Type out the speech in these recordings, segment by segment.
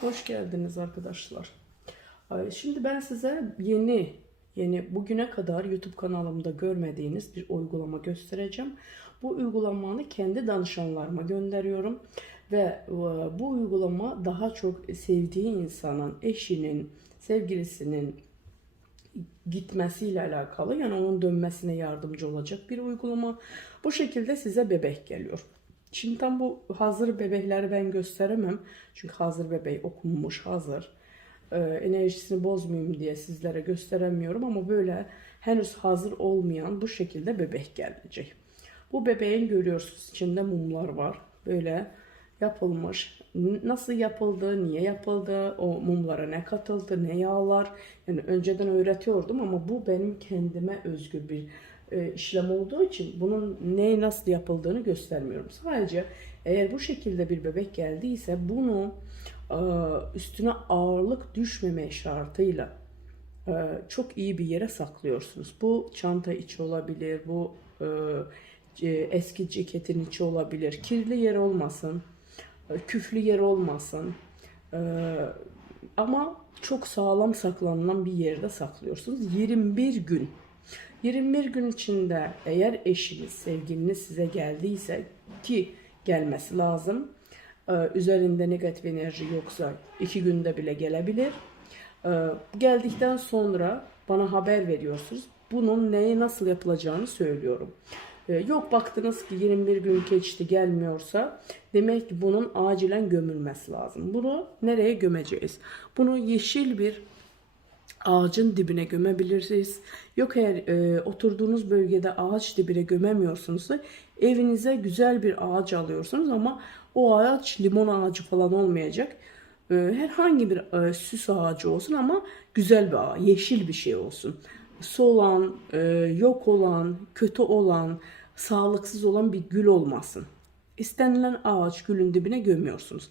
Hoş geldiniz arkadaşlar. Ay, Şimdi ben size yeni yeni bugüne kadar YouTube kanalımda görmediğiniz bir uygulama göstereceğim. Bu uygulamanı kendi danışanlarıma gönderiyorum ve e, bu uygulama daha çok sevdiği insanın, eşinin, sevgilisinin gitmesiyle alakalı yani onun dönmesine yardımcı olacak bir uygulama. Bu şekilde size bebek geliyor. Şimdi tam bu hazır bebekleri ben gösteremem. Çünkü hazır bebeği okunmuş hazır. Ee, enerjisini bozmayayım diye sizlere gösteremiyorum ama böyle henüz hazır olmayan bu şekilde bebek gelecek. Bu bebeğin görüyorsunuz içinde mumlar var. Böyle yapılmış. Nasıl yapıldı, niye yapıldı, o mumlara ne katıldı, ne yağlar. Yani önceden öğretiyordum ama bu benim kendime özgü bir e, işlem olduğu için bunun ne nasıl yapıldığını göstermiyorum. Sadece eğer bu şekilde bir bebek geldiyse bunu e, üstüne ağırlık düşmeme şartıyla e, çok iyi bir yere saklıyorsunuz. Bu çanta içi olabilir, bu e, eski ceketin içi olabilir. Kirli yer olmasın, küflü yer olmasın. E, ama çok sağlam saklanılan bir yerde saklıyorsunuz. 21 gün. 21 gün içinde eğer eşiniz, sevgiliniz size geldiyse ki gelmesi lazım. e, Üzerinde negatif enerji yoksa iki günde bile gelebilir. E, Geldikten sonra bana haber veriyorsunuz. Bunun neye nasıl yapılacağını söylüyorum. E, Yok baktınız ki 21 gün geçti gelmiyorsa demek ki bunun acilen gömülmesi lazım. Bunu nereye gömeceğiz? Bunu yeşil bir ağacın dibine gömebilirsiniz. Yok eğer e, oturduğunuz bölgede ağaç dibine gömemiyorsunuz da evinize güzel bir ağaç alıyorsunuz ama o ağaç limon ağacı falan olmayacak. E, herhangi bir e, süs ağacı olsun ama güzel bir ağaç, yeşil bir şey olsun. Solan, e, yok olan, kötü olan, sağlıksız olan bir gül olmasın. İstenilen ağaç gülün dibine gömüyorsunuz.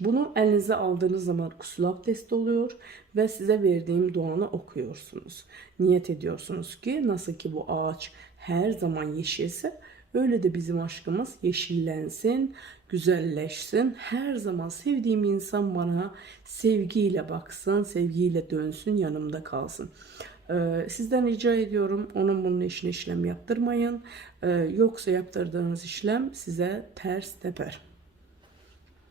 Bunu elinize aldığınız zaman gusül abdesti oluyor ve size verdiğim duanı okuyorsunuz. Niyet ediyorsunuz ki nasıl ki bu ağaç her zaman yeşilse öyle de bizim aşkımız yeşillensin, güzelleşsin. Her zaman sevdiğim insan bana sevgiyle baksın, sevgiyle dönsün, yanımda kalsın. Ee, Sizden rica ediyorum onun bunun işini işlem yaptırmayın. Ee, Yoksa yaptırdığınız işlem size ters teper.